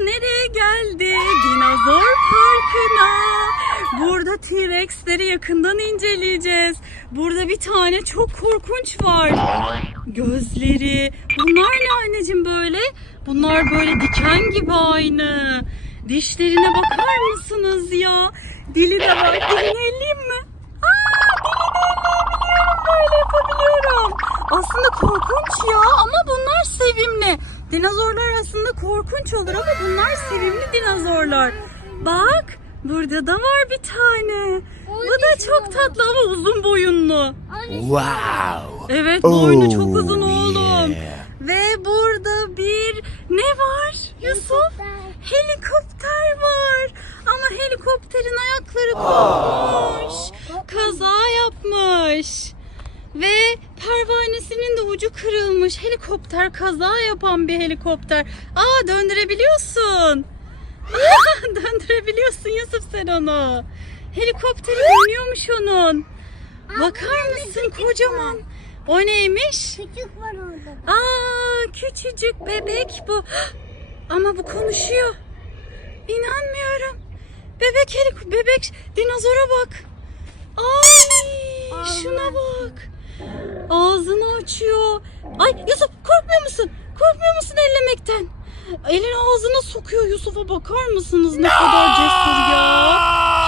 nereye geldi? Dinozor Parkı'na. Burada T-Rex'leri yakından inceleyeceğiz. Burada bir tane çok korkunç var. Gözleri. Bunlar ne anneciğim böyle? Bunlar böyle diken gibi aynı. Dişlerine bakar mısınız ya? Dili de var. Dilini elleyeyim mi? Aa, dilini elleyebiliyorum. Böyle yapabiliyorum. Aslında korkunç ya ama bunlar sevimli. Dinozorlar aslında korkunç olur ama bunlar sevimli dinozorlar. Bak burada da var bir tane. Bu da çok tatlı ama uzun boyunlu. Wow. Evet boynu çok Oh, uzun oğlum. Ve burada bir ne var Yusuf? Helikopter var. Ama helikopterin ayakları kopmuş. Kaza yapmış. Ve pervanesinin de ucu kırılmış. Helikopter kaza yapan bir helikopter. Aa döndürebiliyorsun. döndürebiliyorsun Yusuf sen onu. Helikopteri dönüyormuş onun. Bakar mısın kocaman. O neymiş? Küçük var orada. Aa küçücük bebek bu. Ama bu konuşuyor. İnanmıyorum. Bebek helik bebek dinozora bak. Ay şuna bak. Ağzını açıyor. Ay Yusuf korkmuyor musun? Korkmuyor musun ellemekten? Elini ağzına sokuyor Yusuf'a bakar mısınız ne kadar cesur ya.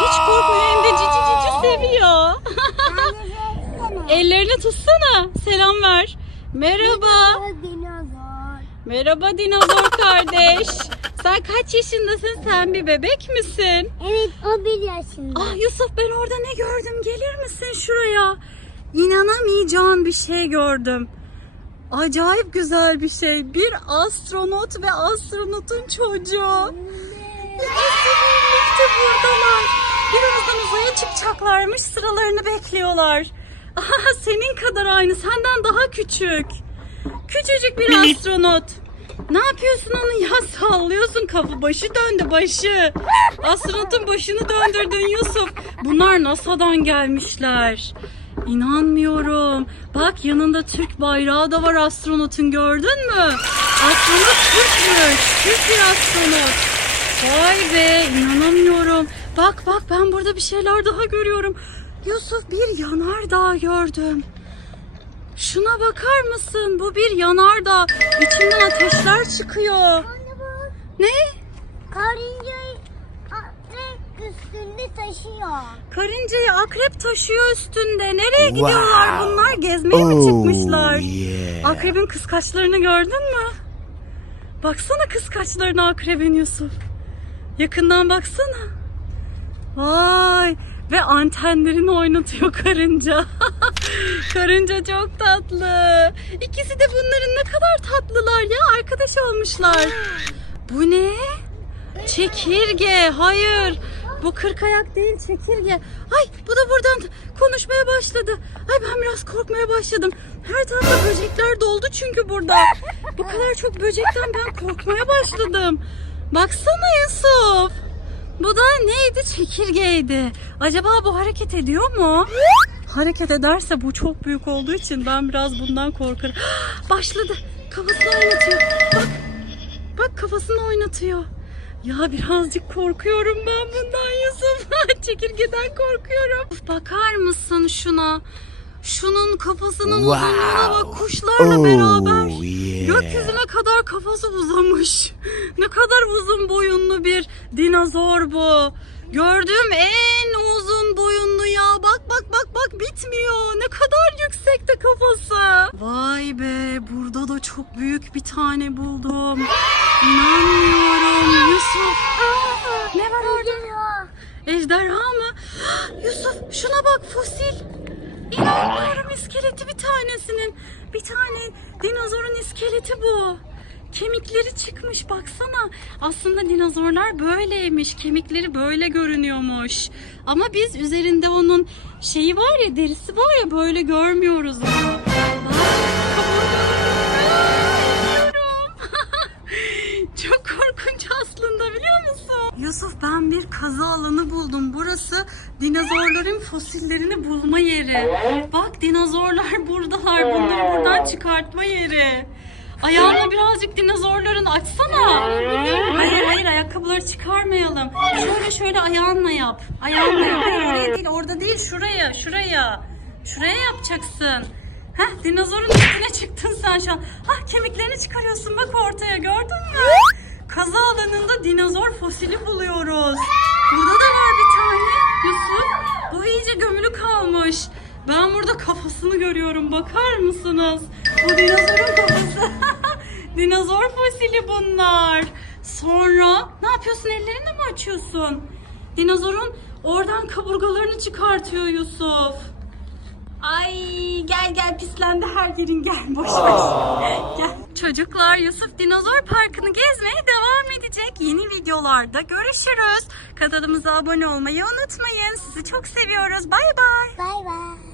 Hiç korkmuyor hem de cici cici seviyor. Ellerini tutsana. Selam ver. Merhaba. Dinozor. Merhaba dinozor kardeş. Sen kaç yaşındasın? Sen bir bebek misin? Evet o bir yaşında. Ah Yusuf ben orada ne gördüm? Gelir misin şuraya? İnanamayacağım bir şey gördüm. Acayip güzel bir şey. Bir astronot ve astronotun çocuğu. İkisi birlikte buradalar. Birazdan uzaya çıkacaklarmış. Sıralarını bekliyorlar. Aha, senin kadar aynı. Senden daha küçük. Küçücük bir astronot. Ne yapıyorsun onu ya sallıyorsun kafa başı döndü başı. Astronotun başını döndürdün Yusuf. Bunlar NASA'dan gelmişler. İnanmıyorum. Bak yanında Türk bayrağı da var astronotun gördün mü? Astronot Türkmüş. Türk bir astronot. Vay be inanamıyorum. Bak bak ben burada bir şeyler daha görüyorum. Yusuf bir yanardağ gördüm. Şuna bakar mısın? Bu bir yanardağ. İçinden ateşler çıkıyor. Anne bak. Ne? Karıncayı akrep üstünde taşıyor. Karıncayı akrep taşıyor üstünde. Nereye Wow. gidiyorlar bunlar? Gezmeye mi Oh, çıkmışlar? yeah. Akrebin kıskaçlarını gördün mü? Baksana kıskaçlarına akrebin Yusuf. Yakından baksana. Vay. Ve antenlerini oynatıyor karınca. karınca çok tatlı. İkisi de bunların ne kadar tatlılar ya. Arkadaş olmuşlar. Bu ne? Çekirge. Hayır. Bu kırk ayak değil çekirge. Ay bu da buradan konuşmaya başladı. Ay ben biraz korkmaya başladım. Her tarafta böcekler doldu çünkü burada. Bu kadar çok böcekten ben korkmaya başladım. Baksana Yusuf. Bu da neydi? Çekirgeydi. Acaba bu hareket ediyor mu? Hareket ederse bu çok büyük olduğu için ben biraz bundan korkarım. Başladı. Kafasını oynatıyor. Bak. Bak kafasını oynatıyor. Ya birazcık korkuyorum ben bundan Yusuf. Çekirgeden korkuyorum. Bakar mısın şuna? Şunun kafasının Wow. uzunluğuna bak kuşlarla Oh, beraber. yeah. Gökyüzüne kadar kafası uzamış. Ne kadar uzun boyunlu bir dinozor bu. Gördüğüm en uzun boyunlu ya. Bak bak bak bak bitmiyor. Ne kadar yüksekte kafası. Vay be burada da çok büyük bir tane buldum. İnanmıyorum. Aa, ne var orada? Ejderha mı? Yusuf şuna bak fosil. İnanmıyorum iskeleti bir tanesinin. Bir tane dinozorun iskeleti bu. Kemikleri çıkmış baksana. Aslında dinozorlar böyleymiş. Kemikleri böyle görünüyormuş. Ama biz üzerinde onun şeyi var ya derisi var ya böyle görmüyoruz onu. Yusuf ben bir kazı alanı buldum. Burası dinozorların fosillerini bulma yeri. Bak dinozorlar buradalar. Bunları buradan çıkartma yeri. Ayağını birazcık dinozorların açsana. Hayır hayır Bunları çıkarmayalım. Şöyle şöyle ayağınla yap. Ayağınla yap. Oraya değil orada değil şuraya şuraya. Şuraya yapacaksın. Heh dinozorun üstüne çıktın sen şu an. Hah kemiklerini çıkarıyorsun bak ortaya gördün mü? Kaza alanında dinozor fosili buluyoruz. Burada da var bir tane Yusuf. Bu iyice gömülü kalmış. Ben burada kafasını görüyorum. Bakar mısınız? Bu dinozorun kafası. Dinozor fosili bunlar. Sonra ne yapıyorsun? Ellerini mi açıyorsun? Dinozorun oradan kaburgalarını çıkartıyor Yusuf. Ay gel gel pislendi her yerin gel boş ver. Çocuklar Yusuf Dinozor Parkı'nı gezmeye devam edecek. Yeni videolarda görüşürüz. Kanalımıza abone olmayı unutmayın. Sizi çok seviyoruz. Bay bay. Bay bay.